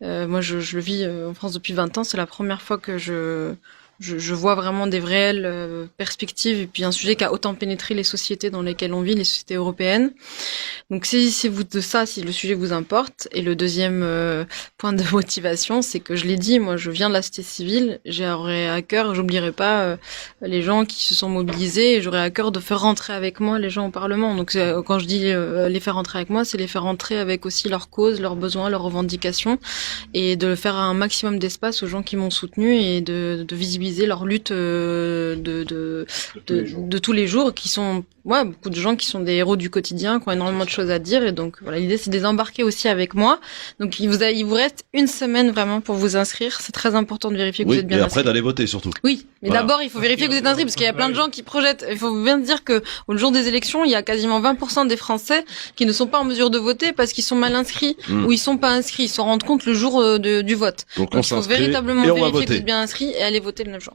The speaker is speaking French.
Moi, je le vis en France depuis 20 ans. C'est la première fois que je vois vraiment des réelles perspectives et puis un sujet qui a autant pénétré les sociétés dans lesquelles on vit, les sociétés européennes. Donc saisissez-vous de ça si le sujet vous importe. Et le deuxième point de motivation, c'est que je l'ai dit, moi je viens de la société civile, j'aurais à cœur, j'oublierai pas les gens qui se sont mobilisés et j'aurais à cœur de faire rentrer avec moi les gens au Parlement. Donc quand je dis les faire rentrer avec moi, c'est les faire rentrer avec aussi leurs causes, leurs besoins, leurs revendications et de faire un maximum d'espace aux gens qui m'ont soutenu et de visibiliser leur lutte de tous les jours qui sont beaucoup de gens qui sont des héros du quotidien, qui ont énormément de choses à dire. Et donc, voilà, l'idée, c'est de les embarquer aussi avec moi. Donc, il vous reste une semaine vraiment pour vous inscrire. C'est très important de vérifier que vous Oui, êtes bien et inscrit. après d'aller voter surtout. Oui, mais Voilà. d'abord, il faut vérifier que vous êtes inscrit parce qu'il y a plein de gens qui projettent. Il faut bien dire que au jour des élections, il y a quasiment 20% des Français qui ne sont pas en mesure de voter parce qu'ils sont mal inscrits ou ils sont pas inscrits. Ils s'en rendent compte le jour du vote. Donc Donc, on il faut s'inscrit véritablement et on va vérifier que vous voter. êtes bien inscrit et aller voter le 9 juin.